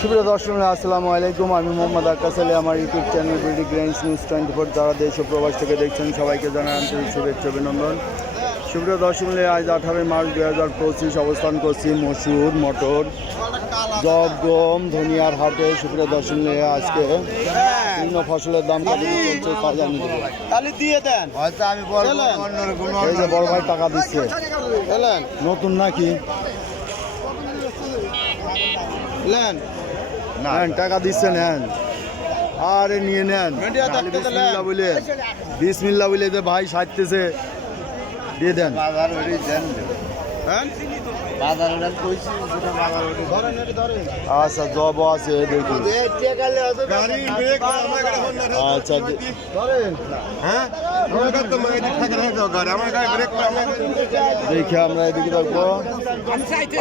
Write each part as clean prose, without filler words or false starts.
সুপ্রিয় দর্শক আসসালামু আলাইকুম। আমি মোহাম্মদ আক্কাস আলী। আমার YouTube channel BD grains news 24 যারা দেশ ও প্রবাস থেকে দেখছেন সবাইকে জানাই আন্তরিক শুভেচ্ছা অভিনন্দন। সুপ্রিয় দর্শক, আজ 18 মার্চ 2025 অবস্থান করছি মসুর, মটর, জব, গম, ধনিয়ার হাটে। সুপ্রিয় দর্শক, আজকে বিভিন্ন ফসলের দাম কত চলছে তা জানিয়ে দেবো। এই যে বড় ভাই টাকা দিচ্ছে, নতুন নাকি? নেন, টাকা দিচ্ছেন, নেন, আরে নিয়ে নেন। বিসমিল্লাহ বলে, বিসমিল্লাহ বলে যে ভাই সাজতেছে, দিয়ে দেন। আচ্ছা, জব আছে দেখুন। আচ্ছা, দেখি আমরা এদিকে দেখবো।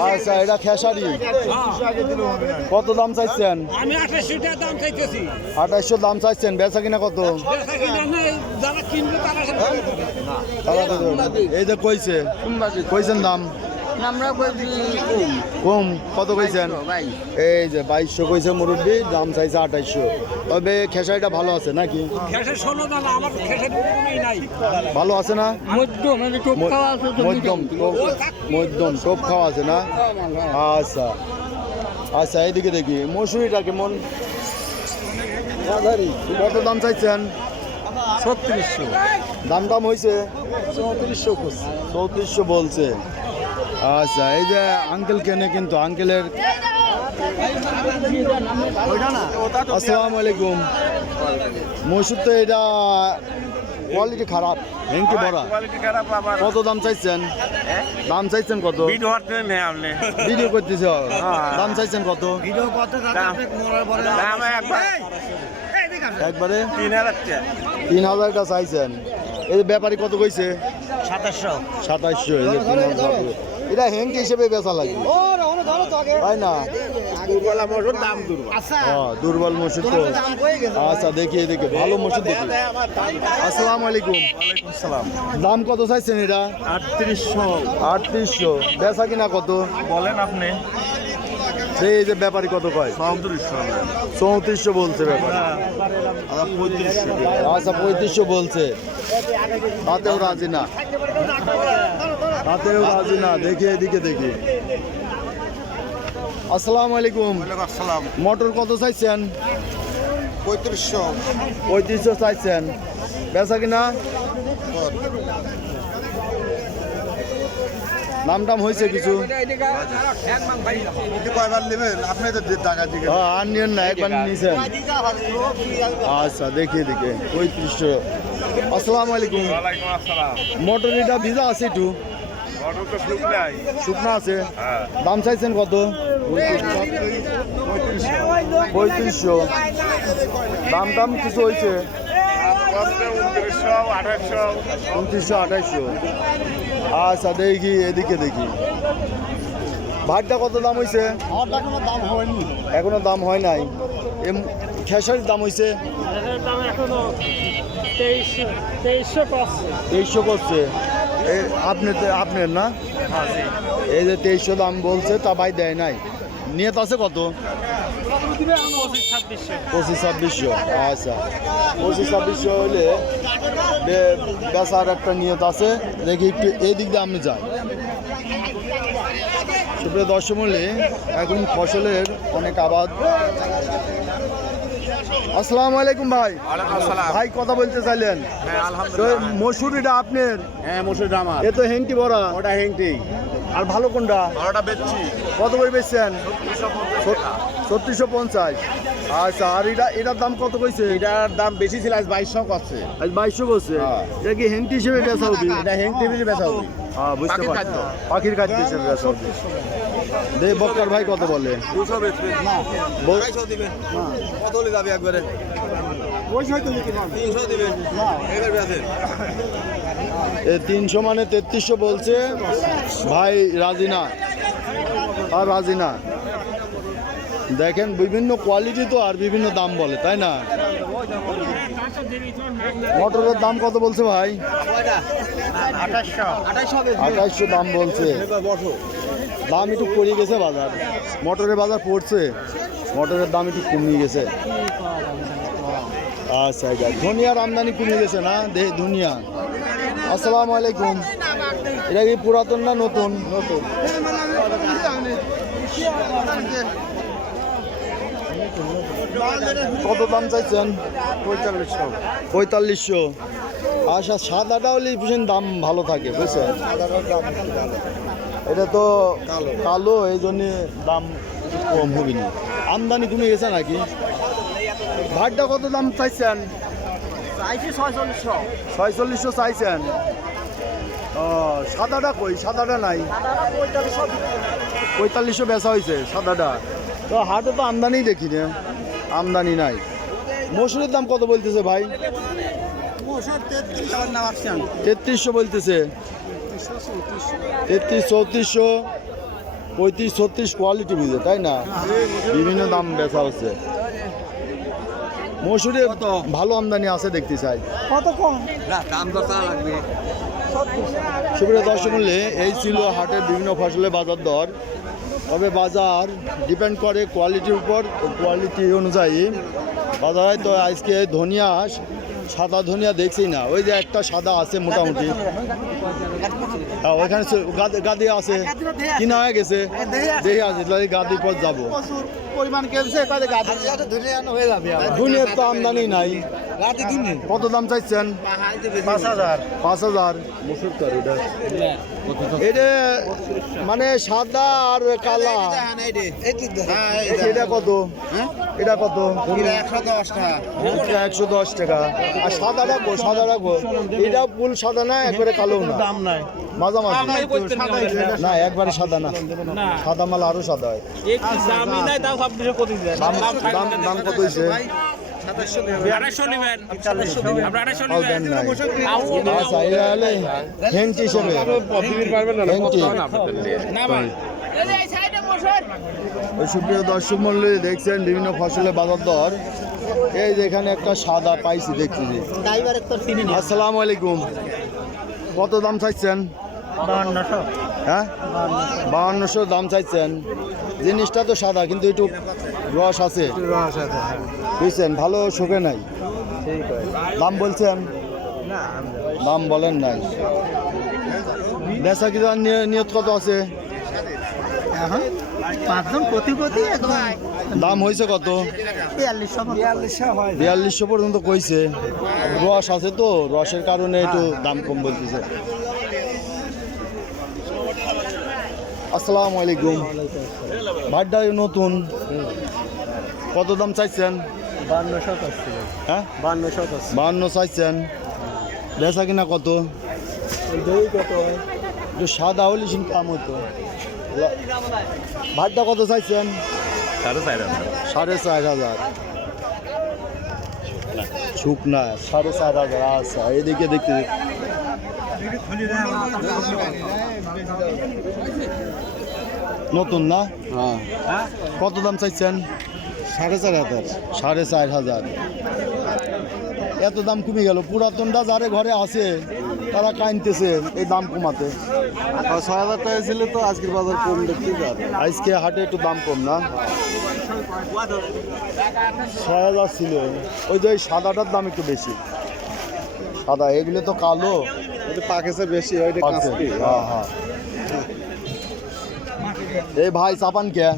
আচ্ছা, এটা খেসারি কত দাম চাইছেন? 2800 দাম চাইছেন। বেচা কিনা কত? এই যে কইছেন দাম কম, কত কইছেন? এই যে 2200 কইছে মুরব্বী, দাম চাইছে 2800। তবে খেসারিটা ভালো আছে নাকি? ভালো আছে না? মধ্যম টোপ খাওয়া আছে না? আচ্ছা আচ্ছা, এইদিকে দেখি মসুরিটা কেমন, কত দাম চাইছেন? 3600। দাম হয়েছে 3400 বলছে। আচ্ছা, এই যে আঙ্কেল কেনে, কিন্তু আঙ্কেলের আসসালামু আলাইকুম। মসুর তো এটা কোয়ালিটি খারাপ, হেঙ্কি বড়া। কত দাম চাইছেন? দাম চাইছেন কত? ভিডিও করতেছ, দাম চাইছেন কত? একবারে 3000টা চাইছেন। এই ব্যাপারী কত কইছে? 2700। এটা হেঙ্কি হিসেবে বেচা লাগবে, তাই না? দুর্বল মসুর তো। আচ্ছা, দেখি দেখি ভালো মসুর দেখি। আসসালামু আলাইকুম। দাম কত চাইছেন এটা? 3800। বেচা কিনা কত বলেন আপনি? এই যে ব্যাপারী কত কয়? 3400 বলছে ব্যাপারী। আচ্ছা, 3500 বলছে। তাতেও রাজি না, তাতেও রাজি না। দেখি এদিকে দেখি। আসসালামু আলাইকুম। মটর কত চাইছেন? 3500 চাইছেন। বেচা কিনা নাম টাম হয়েছে কিছু? আর নিয়েন না, একবার নিয়েছেন। আচ্ছা, দেখি দেখে 3500। আসসালামু আলাইকুম। মটর এটা ভিজা আছে, একটু শুকনো আছে। দাম চাইছেন কত? 3500। দাম টাম কিছু হয়েছে? 2900-2800। আচ্ছা, দেখি এদিকে দেখি। ভাতটা কত দাম হয়েছে? এখনো দাম হয় নাই। খেসারির দাম হয়েছে 2300 করছে। আপনার না? এই যে 2300 দাম বলছে, তা ভাই দেয় নাই। নিয়ত আছে কত? 2500-2600। আচ্ছা, 2500-2600 হলে বেচার একটা নিয়ত আছে। দেখি একটু এই দিক দিয়ে আপনি যান। সুপ্রিয় দর্শক মূল্যে এখন ফসলের অনেক আবাদ। আসসালামু আলাইকুম ভাই। ভাই কথা বলতে চাইলেন? মসুর এটা আপনার? হ্যাঁ, মসুর আমার। এ তো হেংটি বড়া। ওটা হেংটি। আর ভালো কোনটা? ভালোটা বেচছি। কত করে বেচছেন? 3650। আচ্ছা, আর এটার দাম কত কইছে? এটার দাম বেশি ছিল, আজ 2200 করছে। আজ 2200 করছে। এটা কি হেংটি হিসেবে বেচা হবে? এটা হেংটি হিসেবে বেচা হবে। হ্যাঁ, বুঝতে পারছি। পাখির খাদ্য হিসেবে বেচা হবে। দে বক্কার ভাই কত বলে? 200 বেচবে না, 250 দিবেন। কত হলে যাবে একবারে? 300 দিবেন না, এবার বেচেন। 300 মানে 3300 বলছে ভাই, রাজি না। আর রাজি না। দেখেন বিভিন্ন কোয়ালিটি তো, আর বিভিন্ন দাম বলে, তাই না? মটরের দাম কত বলছে ভাই? 2800 দাম বলছে। দাম একটু পড়ে গেছে বাজার, মটরের বাজার পড়ছে। মটরের দাম একটু কমিয়ে গেছে। আচ্ছা আচ্ছা, ধনিয়ার আমদানি কমে গেছে না ধনিয়া। আসসালামু আলাইকুম, এটা কি পুরাতন না নতুন? নতুন। কত দাম চাইছেন? 4500। 4500। আচ্ছা, সাদাটা হলে ভীষণ দাম ভালো থাকে বুঝছেন। এটা তো কালো, এই জন্যে দাম একটু কম হবে না। আমদানি কমে গেছে নাকি? ভাতটা কত দাম চাইছেন? 4600 চাইছেন। ও, সাদাটা কই? সাদাটা নাই। 4500 বেচা হয়েছে সাদাটা। তো হাটে তো আমদানি দেখি না, আমদানি নাই। মসুরের দাম কত বলতেছে ভাই? 3300 বলতেছে। 33, 3400, 35, 36 কোয়ালিটি বুঝে, তাই না? বিভিন্ন দাম বেচা হচ্ছে। মসুরে ভালো আমদানি আছে দেখতে চাই। কত কম? না, দাম তো তা লাগবে। সুপ্রিয় দর্শক মূল্যে এই ছিল হাটের বিভিন্ন ফসলের বাজার দর। তবে বাজার ডিপেন্ড করে কোয়ালিটির উপর, কোয়ালিটি অনুযায়ী বাজারে। তো আজকে ধনিয়া, সাদা ধনিয়া দেখছি না, ওই যে একটা সাদা আছে মোটামুটি। হ্যাঁ, ওইখানে গাদি আছে, কিনা হয়ে গেছে, দেখে আছে, তাহলে গাদির পর যাবো। পরিমাণ কেমছে তাহলে গাড়ি হয়ে যাবে। ধনিয়ার তো আমদানি নাই। কত দাম চাইছেন? 5000। 5000। এটা মানে সাদা আর কালা, এটা কত? এটা কত? 110 টাকা। 110 টাকা। আর সাদা রাখবো, সাদা রাখবো। এটা ফুল সাদা না, একবারে কালো না, দাম নাই। মাঝামাঝি না, একবারে সাদা না, সাদা মাল আরো সাদা হয়। দাম দাম কত হয়েছে? তাও দেন নাই। আচ্ছা, এটা হলে হেন্টি হিসেবে, হেন্টি। ওই সুপ্রিয় দর্শক মন্ডলী দেখছেন বিভিন্ন ফসলের বাজার দর। এই যে এখানে একটা সাদা পাইছি দেখছি। আসসালামু আলাইকুম, কত দাম চাইছেন? 5200। হ্যাঁ, 5200 দাম চাইছেন। জিনিসটা তো সাদা কিন্তু একটু রস আছে বুঝছেন, ভালো শোকে নাই। দাম বলছেন? দাম বলেন নাই। বেচা কিনা নিয়ত কত আছে? এখন 5 জন প্রতি দাম হয়েছে কত? 4200 পর্যন্ত কইছে। রস আছে তো, রসের কারণে একটু দাম কম বলতেছে। আসসালামু আলাইকুম, ভাতটা নতুন। কত দাম চাইছেন? 5200। হ্যাঁ, 5200। 52 চাইছেন। বেচা কিনা কত? একটু সাদা হলে কাম হতো। ভাতটা কত চাইছেন? 4500। শুকনা 4500। আচ্ছা, এদিকে দেখতে নতুন না? হ্যাঁ। কত দাম চাইছেন? 4500। 4500। এত দাম কমে গেল। পুরাতনটা যারে ঘরে আছে তারা কাইনতেছে এই দাম কমাতে। 6000 টাকা ছিল তো, আজকের বাজার কম দেখতে যাবে। আজকে হাটে একটু দাম কম না? 6000 ছিল। ওই যে ওই সাদাটার দাম একটু বেশি। সাদা এগুলো তো কালো, এটা পাকেছে বেশি, ওইটা পাকছে। কাঁচকি। হ্যাঁ হ্যাঁ। এই ভাই চাপান কে?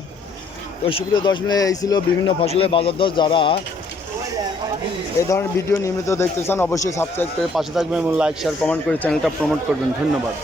তো সুপ্রিয় দর্শক, এই ছিল বিভিন্ন ফসলের বাজার দর। যারা এই ধরনের ভিডিও নিয়মিত দেখতে চান অবশ্যই সাবস্ক্রাইব করে পাশে থাকবেন এবং লাইক শেয়ার কমেন্ট করে চ্যানেলটা প্রমোট করবেন। ধন্যবাদ।